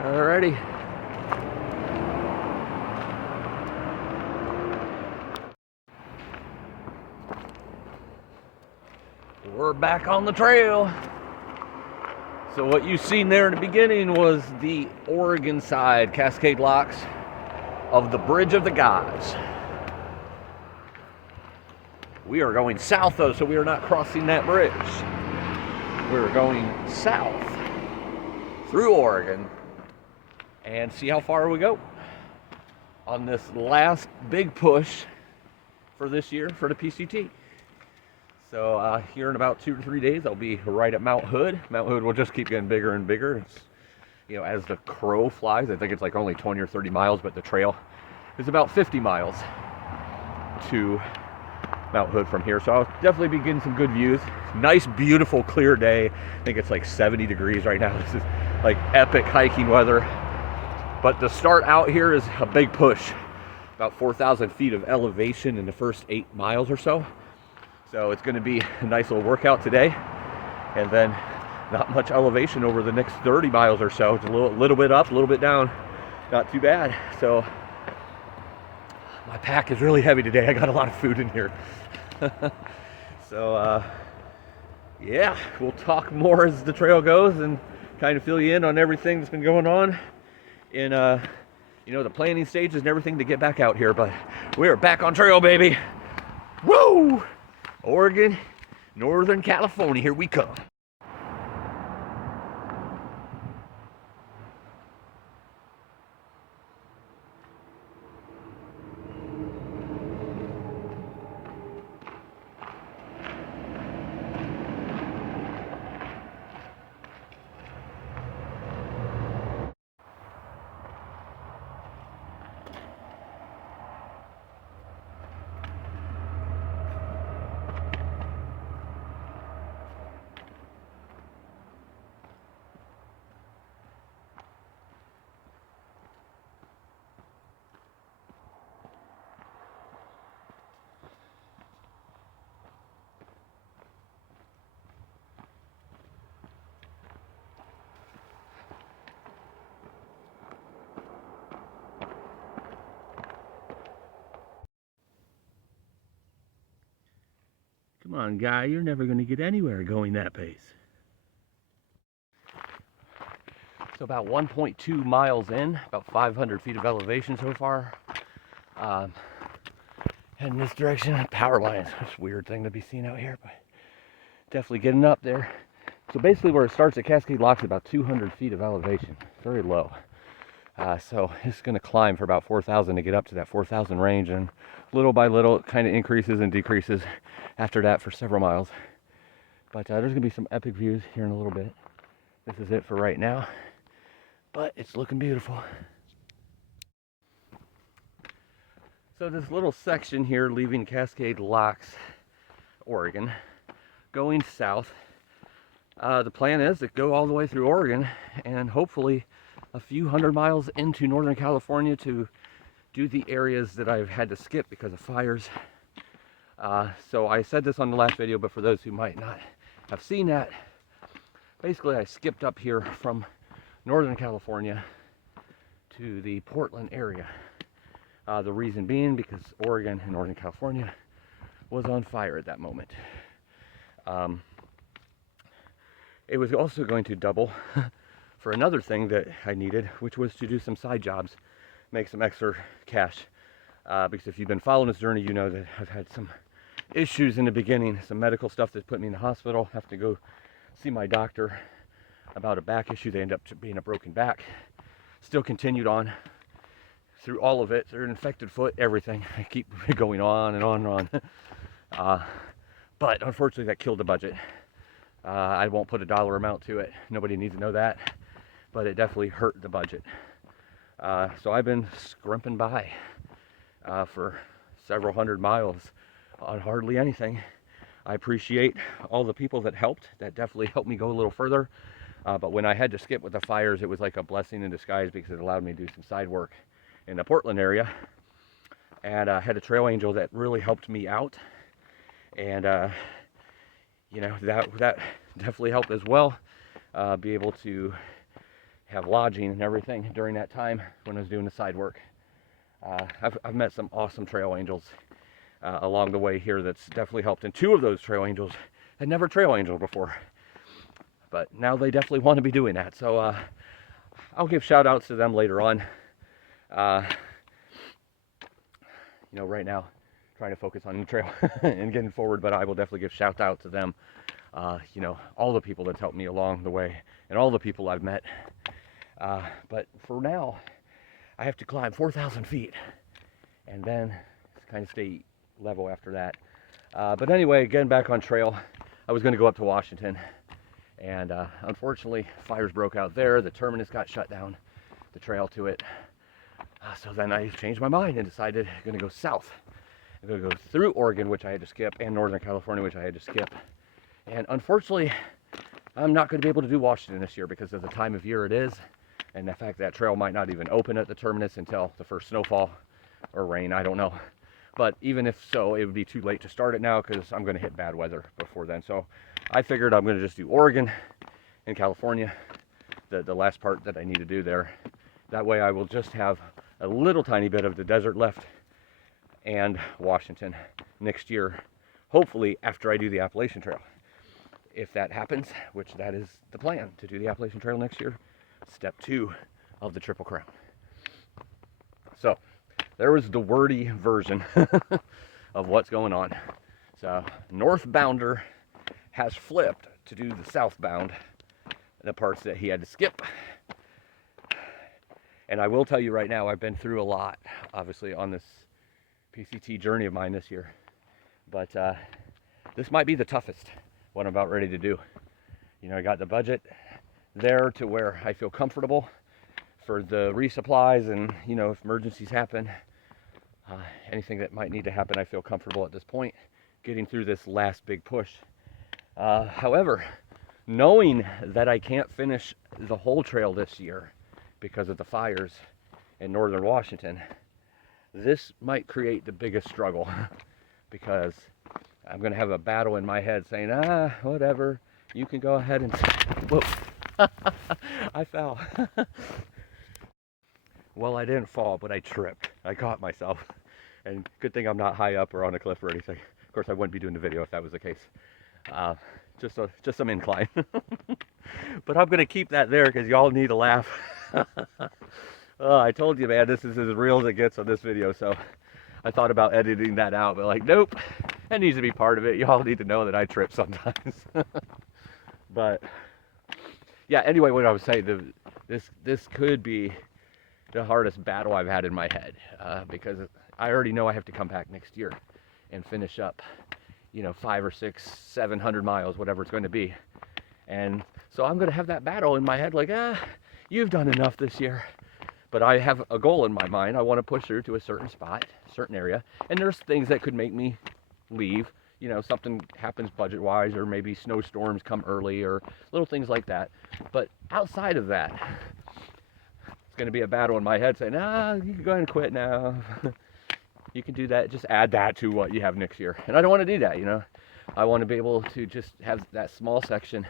Alrighty. We're back on the trail. So what you've seen there in the beginning was the Oregon side, Cascade Locks, of the Bridge of the Gods. We are going south though, so we are not crossing that bridge. We're going south through Oregon and see how far we go on this last big push for this year for the PCT. So here in about 2 to 3 days, I'll be right at Mount Hood. Mount Hood will just keep getting bigger and bigger. It's, as the crow flies. I think it's like only 20 or 30 miles, but the trail is about 50 miles to Mount Hood from here. So I'll definitely be getting some good views. Nice, beautiful, clear day. I think it's like 70 degrees right now. This is like epic hiking weather. But to start out here is a big push. About 4,000 feet of elevation in the first 8 miles or so. So it's going to be a nice little workout today, and then not much elevation over the next 30 miles or so. It's a little bit up, a little bit down, not too bad. So my pack is really heavy today. I got a lot of food in here. So yeah, we'll talk more as the trail goes and kind of fill you in on everything that's been going on in the planning stages and everything to get back out here. But we are back on trail, baby. Woo! Oregon, Northern California, here we come. Come on, guy, you're never going to get anywhere going that pace. So about 1.2 miles in, about 500 feet of elevation so far. Heading this direction, power lines. It's a weird thing to be seen out here, but definitely getting up there. So basically where it starts at Cascade Locks is about 200 feet of elevation, very low. So it's going to climb for about 4,000 to get up to that 4,000 range, and little by little it kind of increases and decreases after that for several miles. But there's going to be some epic views here in a little bit. This is it for right now, but it's looking beautiful. So this little section here leaving Cascade Locks, Oregon, going south, the plan is to go all the way through Oregon and hopefully a few hundred miles into Northern California to do the areas that I've had to skip because of fires. So I said this on the last video, but for those who might not have seen that, basically I skipped up here from Northern California to the Portland area. The reason being because Oregon and Northern California was on fire at that moment. It was also going to double for another thing that I needed, which was to do some side jobs, make some extra cash. Because if you've been following this journey, you know that I've had some issues in the beginning, some medical stuff that put me in the hospital, have to go see my doctor about a back issue. They ended up being a broken back. Still continued on through all of it, through an infected foot, everything. I keep going on and on and on. But unfortunately that killed the budget. I won't put a dollar amount to it. Nobody needs to know that. But it definitely hurt the budget. So I've been scrimping by for several hundred miles on hardly anything. I appreciate all the people that helped. That definitely helped me go a little further. But when I had to skip with the fires, it was like a blessing in disguise because it allowed me to do some side work in the Portland area. And I had a trail angel that really helped me out. And, that definitely helped as well. Be able to have lodging and everything during that time when I was doing the side work. I've met some awesome trail angels along the way here that's definitely helped. And 2 of those trail angels had never trail angeled before, but now they definitely want to be doing that. So I'll give shout outs to them later on. You know, right now trying to focus on the trail and getting forward, but I will definitely give shout out to them. You know, all the people that's helped me along the way and all the people I've met. But for now, I have to climb 4,000 feet and then kind of stay level after that. But anyway, getting back on trail, I was going to go up to Washington, and unfortunately fires broke out there. The terminus got shut down, the trail to it. So then I changed my mind and decided I'm going to go south. I'm going to go through Oregon, which I had to skip, and Northern California, which I had to skip. And unfortunately, I'm not going to be able to do Washington this year because of the time of year it is, and the fact that trail might not even open at the terminus until the first snowfall or rain, I don't know. But even if so, it would be too late to start it now because I'm going to hit bad weather before then. So I figured I'm going to just do Oregon and California, the last part that I need to do there. That way I will just have a little tiny bit of the desert left and Washington next year, hopefully after I do the Appalachian Trail. If that happens, which that is the plan, to do the Appalachian Trail next year, step 2 of the Triple Crown. So there was the wordy version of what's going on. So northbounder has flipped to do the southbound, the parts that he had to skip. And I will tell you right now, I've been through a lot, obviously, on this PCT journey of mine this year. But this might be the toughest, what I'm about ready to do. You know, I got the budget there to where I feel comfortable for the resupplies, and, you know, if emergencies happen, anything that might need to happen, I feel comfortable at this point getting through this last big push. However, knowing that I can't finish the whole trail this year because of the fires in northern Washington, this might create the biggest struggle because I'm going to have a battle in my head saying, whatever, you can go ahead and... Whoa, I fell. Well, I didn't fall, but I tripped. I caught myself. And good thing I'm not high up or on a cliff or anything. Of course, I wouldn't be doing the video if that was the case. Just some incline. But I'm going to keep that there because y'all need a laugh. Oh, I told you, man, this is as real as it gets on this video. So I thought about editing that out, but like, nope, that needs to be part of it. Y'all need to know that I trip sometimes. But yeah, anyway, what I was saying, this could be the hardest battle I've had in my head, because I already know I have to come back next year and finish up, you know, 500 or 600, 700 miles, whatever it's going to be. And so I'm going to have that battle in my head, like, you've done enough this year. But I have a goal in my mind. I want to push through to a certain spot, certain area. And there's things that could make me leave. You know, something happens budget-wise, or maybe snowstorms come early, or little things like that. But outside of that, it's going to be a battle in my head saying, you can go ahead and quit now. You can do that. Just add that to what you have next year. And I don't want to do that, you know. I want to be able to just have that small section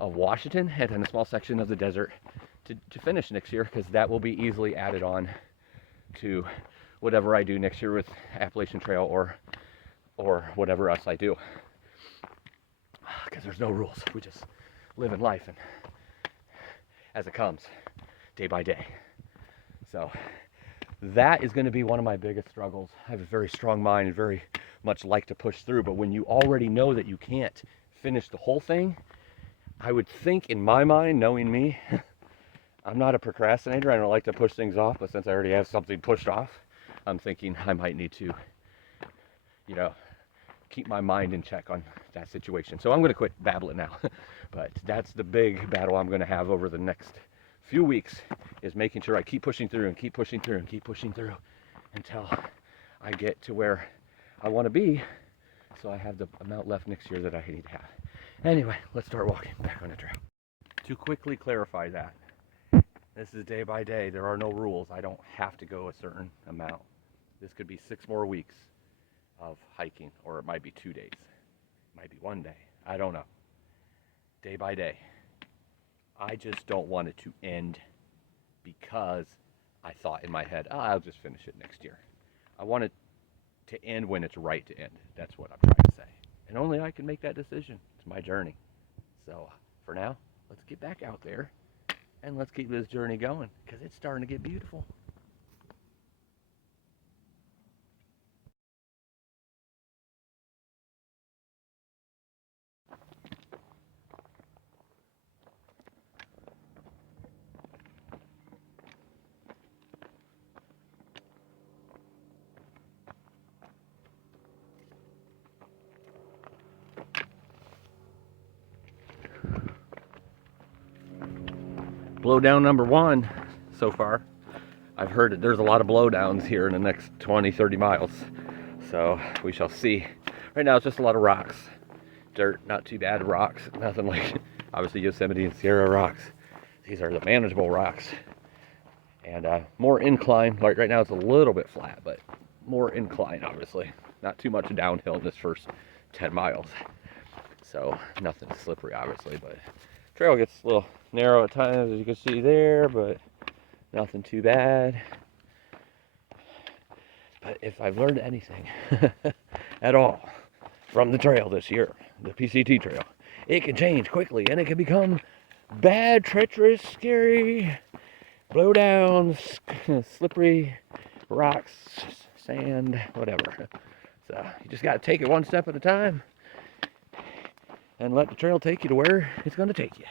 of Washington and then a small section of the desert to finish next year, because that will be easily added on to whatever I do next year with Appalachian Trail or whatever else I do. Because there's no rules. We just live in life and as it comes, day by day. So that is going to be one of my biggest struggles. I have a very strong mind and very much like to push through, but when you already know that you can't finish the whole thing, I would think in my mind, knowing me, I'm not a procrastinator. I don't like to push things off, but since I already have something pushed off, I'm thinking I might need to, you know, keep my mind in check on that situation. So I'm going to quit babbling now. But that's the big battle I'm going to have over the next few weeks, is making sure I keep pushing through and keep pushing through and keep pushing through until I get to where I want to be, so I have the amount left next year that I need to have. Anyway, let's start walking back on the trail. To quickly clarify that, this is day by day. There are no rules. I don't have to go a certain amount. This could be 6 more weeks of hiking, or it might be 2 days. It might be 1 day. I don't know. Day by day. I just don't want it to end because I thought in my head, oh, I'll just finish it next year. I want it to end when it's right to end. That's what I'm trying to say. And only I can make that decision. It's my journey. So for now, let's get back out there and let's keep this journey going because it's starting to get beautiful. Blowdown number one so far. I've heard that there's a lot of blowdowns here in the next 20-30 miles. So we shall see. Right now it's just a lot of rocks. Dirt, not too bad rocks. Nothing like, obviously, Yosemite and Sierra rocks. These are the manageable rocks. And more incline. Like right now it's a little bit flat, but more incline, obviously. Not too much downhill in this first 10 miles. So nothing slippery, obviously, but trail gets a little narrow at times, as you can see there, but nothing too bad. But if I've learned anything at all from the trail this year, the PCT trail, it can change quickly and it can become bad, treacherous, scary, blowdowns, slippery, rocks, sand, whatever. So you just got to take it one step at a time and let the trail take you to where it's going to take you.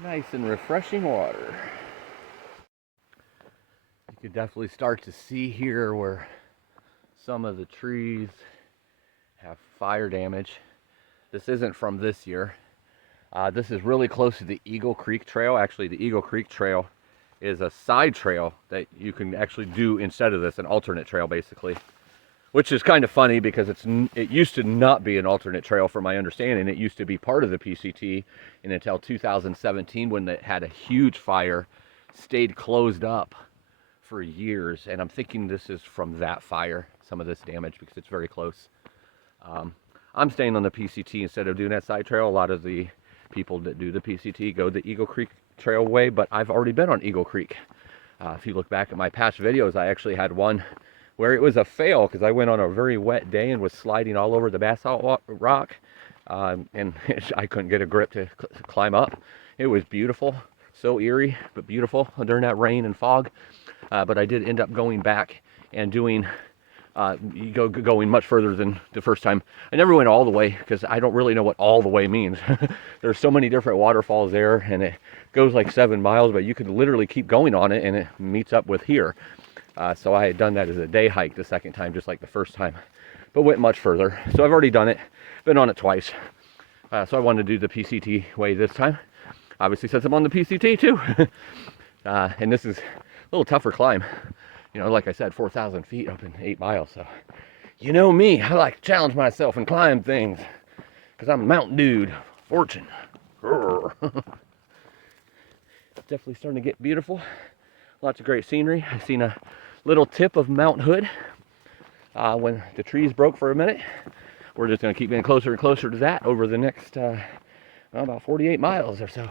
Nice and refreshing water. You can definitely start to see here where some of the trees have fire damage. This isn't from this year. This is really close to the Eagle Creek Trail. Actually, the Eagle Creek Trail is a side trail that you can actually do instead of this, an alternate trail basically. Which is kind of funny because it used to not be an alternate trail from my understanding. It used to be part of the PCT and until 2017 when it had a huge fire, stayed closed up for years. And I'm thinking this is from that fire, some of this damage, because it's very close. I'm staying on the PCT instead of doing that side trail. A lot of the people that do the PCT go the Eagle Creek Trail way, but I've already been on Eagle Creek. If you look back at my past videos, I actually had one where it was a fail because I went on a very wet day and was sliding all over the basalt rock, and I couldn't get a grip to climb up. It was beautiful, so eerie, but beautiful during that rain and fog. But I did end up going back and doing, going much further than the first time. I never went all the way because I don't really know what all the way means. There's so many different waterfalls there, and it goes like 7 miles, but you could literally keep going on it and it meets up with here. So I had done that as a day hike the second time, just like the first time, but went much further. So I've already done it, been on it twice. So I wanted to do the PCT way this time. Obviously, since I'm on the PCT too. And this is a little tougher climb. You know, like I said, 4,000 feet up in 8 miles. So, you know me, I like to challenge myself and climb things because I'm a mountain dude. Fortune. Definitely starting to get beautiful. Lots of great scenery. I've seen a little tip of Mount Hood when the trees broke for a minute. We're just going to keep getting closer and closer to that over the next about 48 miles or so.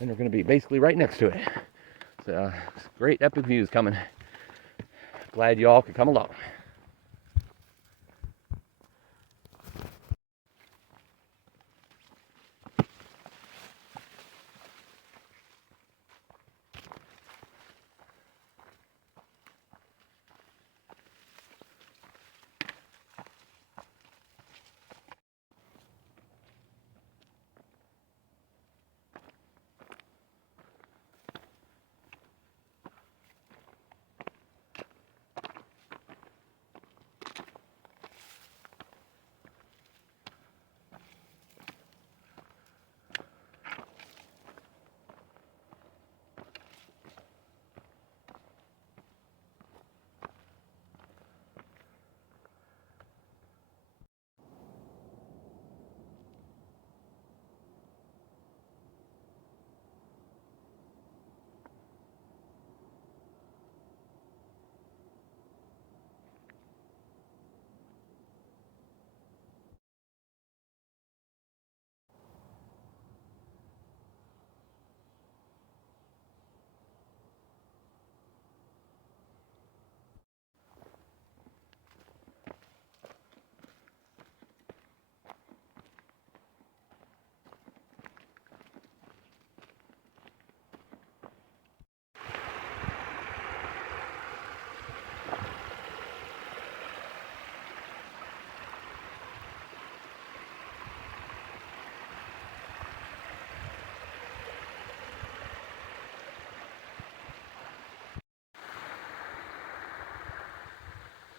And we're going to be basically right next to it. So, great epic views coming. Glad you all could come along.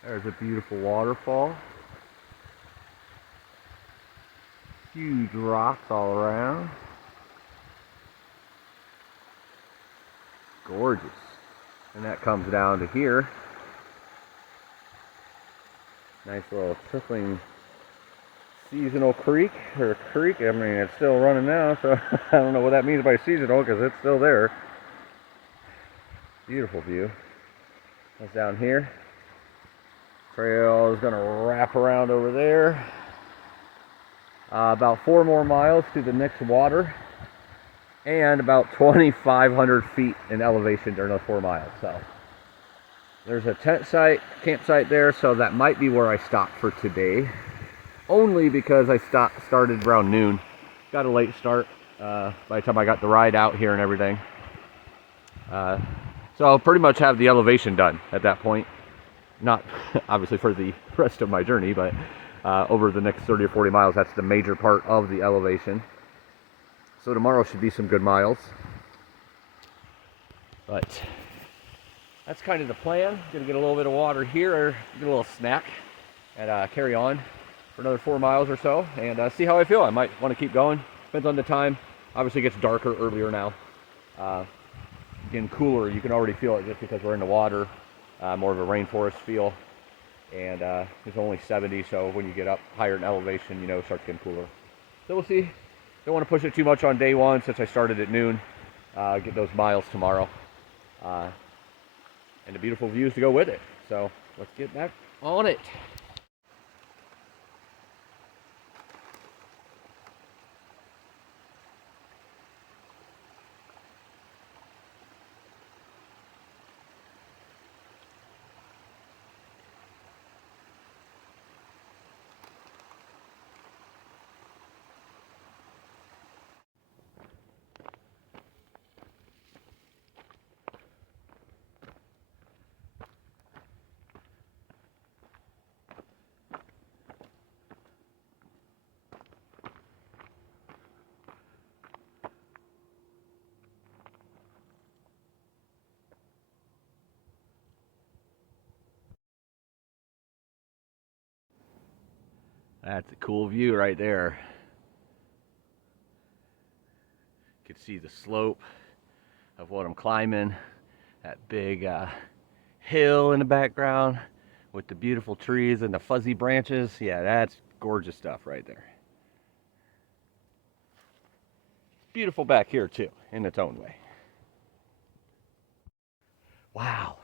There's a beautiful waterfall. Huge rocks all around. Gorgeous. And that comes down to here. Nice little trickling seasonal creek, or creek. I mean, it's still running now, so I don't know what that means by seasonal because it's still there. Beautiful view. That's down here. Trail is going to wrap around over there. About 4 more miles to the next water, and about 2,500 feet in elevation during those 4 miles. So there's a campsite there, so that might be where I stop for today. Only because I started around noon. Got a late start by the time I got the ride out here and everything. So I'll pretty much have the elevation done at that point. Not obviously for the rest of my journey, but over the next 30 or 40 miles, that's the major part of the elevation. So tomorrow should be some good miles. But that's kind of the plan. Gonna get a little bit of water here, get a little snack, and carry on for another 4 miles or so, and see how I feel. I might want to keep going. Depends on the time. Obviously it gets darker earlier now. Getting cooler, you can already feel it just because we're in the water. More of a rainforest feel, and it's only 70, so when you get up higher in elevation, you know, it starts getting cooler. So we'll see. Don't want to push it too much on day one since I started at noon. Get those miles tomorrow, and the beautiful views to go with it. So let's get back on it. That's a cool view right there. You can see the slope of what I'm climbing. That big hill in the background with the beautiful trees and the fuzzy branches. Yeah, that's gorgeous stuff right there. Beautiful back here too, in its own way. Wow.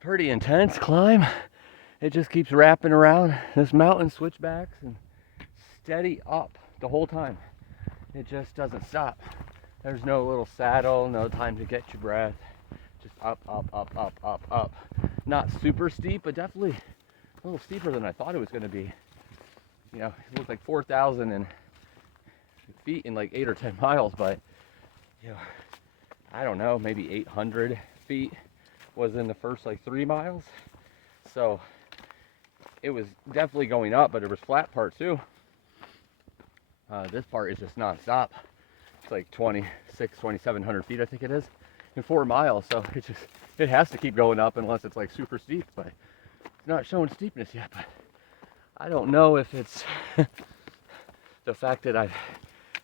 Pretty intense climb. It just keeps wrapping around this mountain, switchbacks, and steady up the whole time. It just doesn't stop. There's no little saddle, no time to get your breath. Just up, up, up, up, up, up. Not super steep, but definitely a little steeper than I thought it was going to be. You know, it looked like 4,000 feet in like 8 or 10 miles, but you know, I don't know, maybe 800 feet was in the first like 3 miles. So it was definitely going up, but there was flat part too. This part is just non-stop. It's like 2,700 feet, I think it is, in 4 miles. So it has to keep going up unless it's like super steep, but it's not showing steepness yet. But I don't know if it's the fact that I've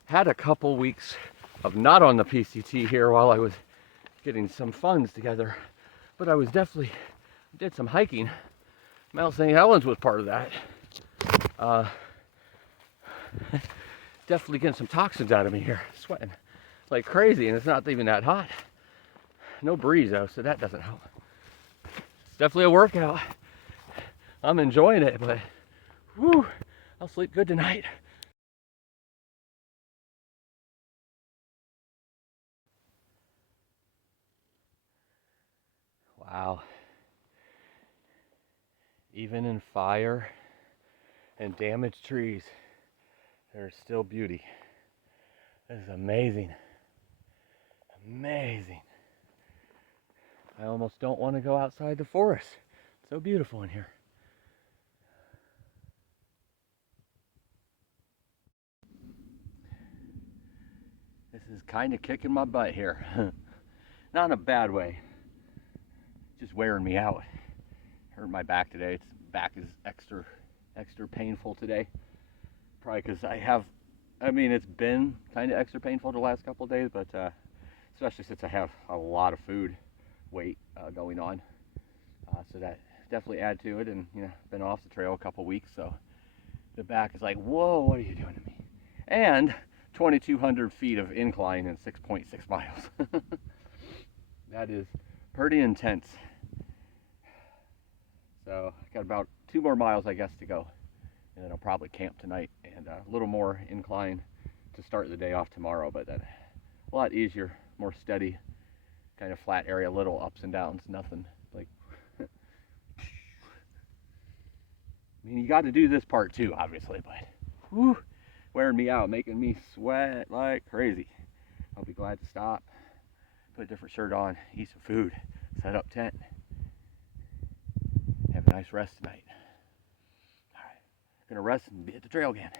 had a couple weeks of not on the PCT here while I was getting some funds together, but I was definitely did some hiking. Mount St. Helens was part of that. Definitely getting some toxins out of me here, sweating like crazy, and it's not even that hot. No breeze though, so that doesn't help. It's definitely a workout. I'm enjoying it, but whew, I'll sleep good tonight. Wow. Even in fire and damaged trees, there's still beauty. This is amazing. Amazing. I almost don't want to go outside the forest. It's so beautiful in here. This is kind of kicking my butt here. Not in a bad way. Just wearing me out. hurt my back today. Back is extra painful today. Probably because it's been kind of extra painful the last couple of days, but especially since I have a lot of food weight going on. So that definitely add to it, and been off the trail a couple weeks, so the back is like, whoa, what are you doing to me? And 2,200 feet of incline and 6.6 miles. That is pretty intense. So I got about 2 more miles, I guess, to go, and then I'll probably camp tonight, and a little more incline to start the day off tomorrow, but then a lot easier, more steady, kind of flat area, little ups and downs, nothing like. I mean, you got to do this part too, obviously, but whew, wearing me out, making me sweat like crazy. I'll be glad to stop, put a different shirt on, eat some food, set up tent, have a nice rest tonight. All right, gonna rest and be at the trail again.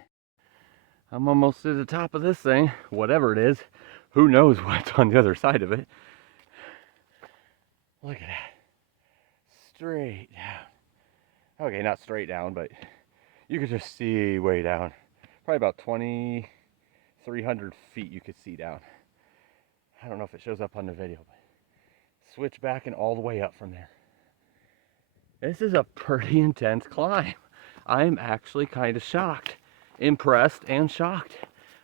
I'm almost to the top of this thing, whatever it is. Who knows what's on the other side of it. Look at that. Straight down. Okay, not straight down, but you could just see way down. Probably about 2,300 feet you could see down. I don't know if it shows up on the video, but switch back and all the way up from there. This is a pretty intense climb. I'm actually kind of shocked, impressed and shocked.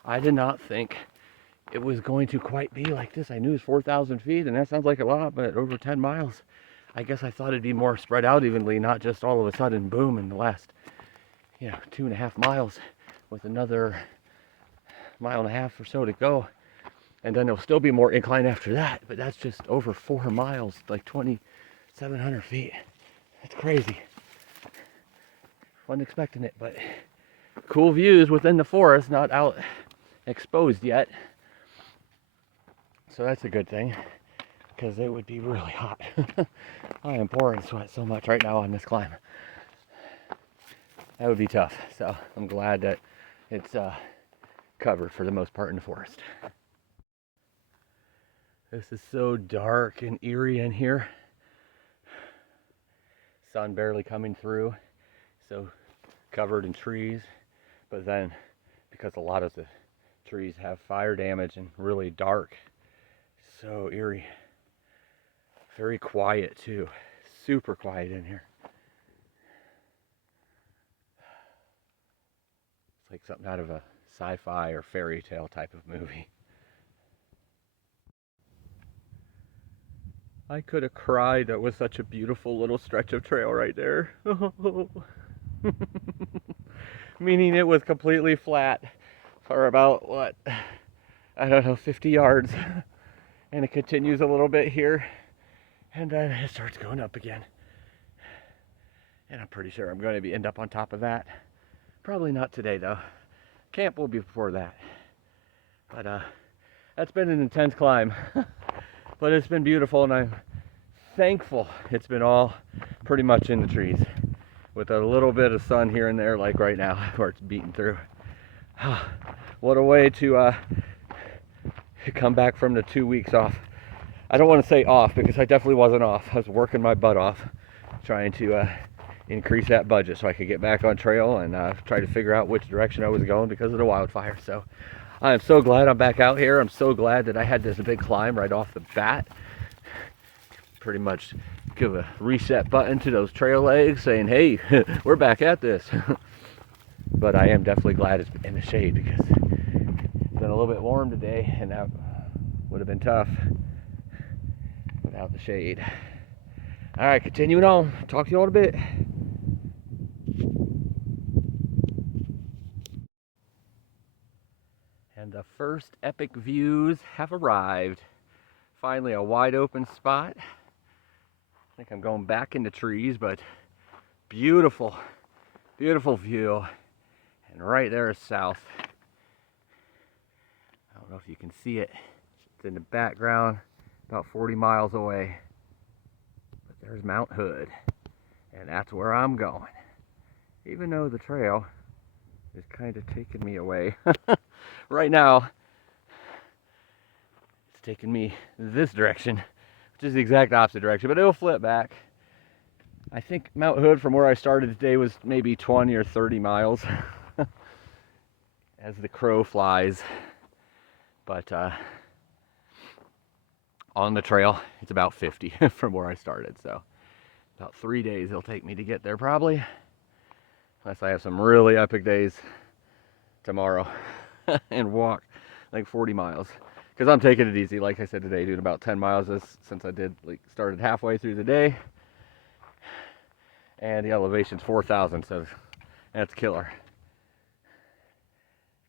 I did not think it was going to quite be like this. I knew it was 4,000 feet, and that sounds like a lot, but over 10 miles. I guess I thought it'd be more spread out evenly, not just all of a sudden, boom, in the last, 2.5 miles with another 1.5 miles or so to go. And then there'll still be more incline after that, but that's just over 4 miles, like 2,700 feet. That's crazy. Wasn't expecting it, but cool views within the forest, not out exposed yet. So that's a good thing, because it would be really hot. I am pouring sweat so much right now on this climb. That would be tough. So I'm glad that it's covered for the most part in the forest. This is so dark and eerie in here. Sun barely coming through, so covered in trees. But then, because a lot of the trees have fire damage and really dark, so eerie. Very quiet too, super quiet in here. It's like something out of a sci-fi or fairy tale type of movie. I could have cried. That was such a beautiful little stretch of trail right there. Meaning it was completely flat for about, what, I don't know, 50 yards. And it continues a little bit here, and then it starts going up again. And I'm pretty sure I'm going to end up on top of that. Probably not today though. Camp will be before that. But that's been an intense climb. But it's been beautiful, and I'm thankful it's been all pretty much in the trees, with a little bit of sun here and there, like right now where it's beating through. What a way to come back from the 2 weeks off. I don't want to say off, because I definitely wasn't off. I was working my butt off trying to increase that budget so I could get back on trail and try to figure out which direction I was going because of the wildfire. So I am so glad I'm back out here. I'm so glad that I had this big climb right off the bat. Pretty much give a reset button to those trail legs saying, hey, we're back at this. But I am definitely glad it's in the shade, because it's been a little bit warm today, and that would have been tough without the shade. All right, continuing on. Talk to you all in a bit. And the first epic views have arrived. Finally, a wide open spot. I think I'm going back into trees, but beautiful, beautiful view. And right there is south. I don't know if you can see it. It's in the background, about 40 miles away. But there's Mount Hood, and that's where I'm going. Even though the trail is kind of taking me away. Right now, it's taking me this direction, which is the exact opposite direction, but it'll flip back. I think Mount Hood from where I started today was maybe 20 or 30 miles as the crow flies. But on the trail, it's about 50 from where I started. So about 3 days it'll take me to get there probably. Unless I have some really epic days tomorrow and walk like 40 miles. Because I'm taking it easy, like I said today, doing about 10 miles since I started halfway through the day. And the elevation's 4,000, so that's killer.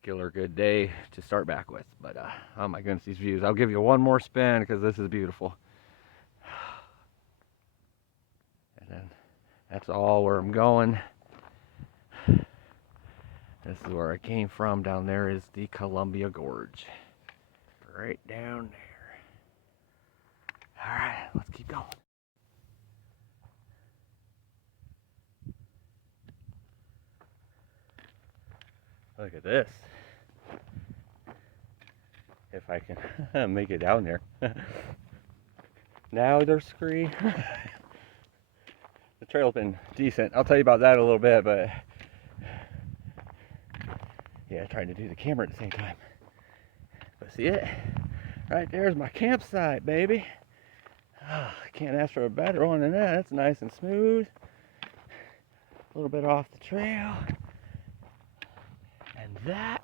Killer good day to start back with. But oh my goodness, these views. I'll give you one more spin because this is beautiful. And then that's all where I'm going. This is where I came from. Down there is the Columbia Gorge. Right down there. All right, let's keep going. Look at this. If I can make it down there. Now they're scree. The trail's been decent. I'll tell you about that in a little bit, but yeah, trying to do the camera at the same time. But see it? Right there's my campsite, baby. Oh, I can't ask for a better one than that. That's nice and smooth. A little bit off the trail. And that,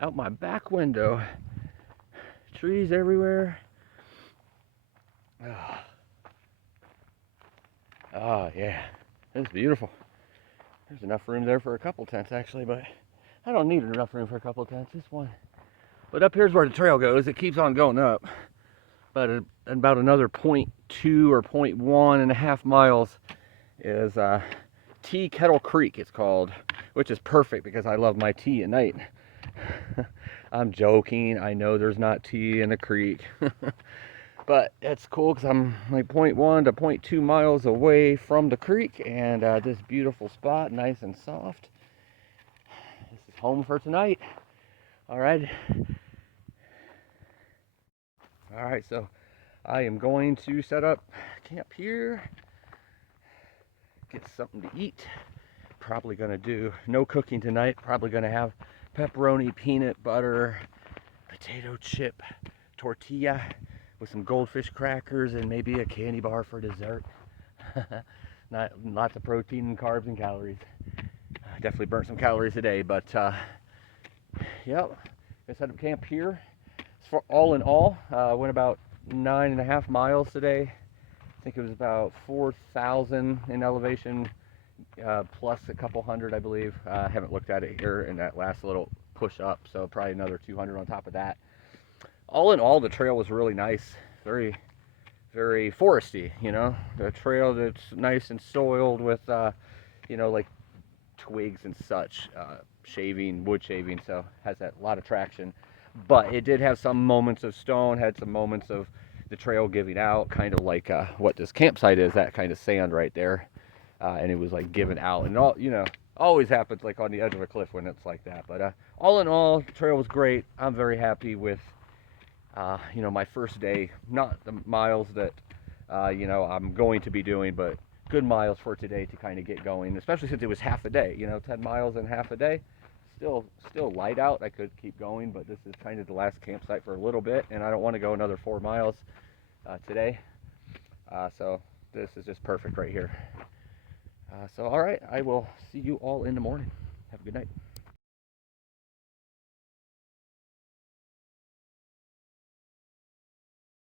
out my back window, trees everywhere. Oh yeah, it's beautiful. There's enough room there for a couple tents actually, but I don't need enough room for a couple tents, just one. But up here's where the trail goes. It keeps on going up. But about another 0.2 or 0.1.5 miles is Kettle Creek, it's called, which is perfect because I love my tea at night. I'm joking. I know there's not tea in the creek. But it's cool because I'm like 0.1 to 0.2 miles away from the creek, and this beautiful spot, nice and soft. This is home for tonight. All right. All right, so I am going to set up camp here, get something to eat. Probably going to do no cooking tonight. Probably going to have pepperoni, peanut butter, potato chip tortilla with some goldfish crackers and maybe a candy bar for dessert. Not lots of protein and carbs and calories. Definitely burnt some calories today, but yep, I set up camp here. For all in all, went about 9.5 miles today. I think it was about 4,000 in elevation, plus a couple hundred, I believe. I haven't looked at it here in that last little push up, so probably another 200 on top of that. All in all, the trail was really nice, very, very foresty, you know. The trail that's nice and soiled with, you know, like twigs and such, wood shaving, so has that lot of traction. But it did have some moments of stone, had some moments of the trail giving out, kind of like what this campsite is, that kind of sand right there. And it was like giving out, and all, you know, always happens like on the edge of a cliff when it's like that. But all in all, the trail was great. I'm very happy with, you know, my first day. Not the miles that, you know, I'm going to be doing, but good miles for today to kind of get going, especially since it was half a day, you know, 10 miles in half a day. Still light out. I could keep going, but this is kind of the last campsite for a little bit, and I don't want to go another 4 miles today. So this is just perfect right here. So all right, I will see you all in the morning. Have a good night.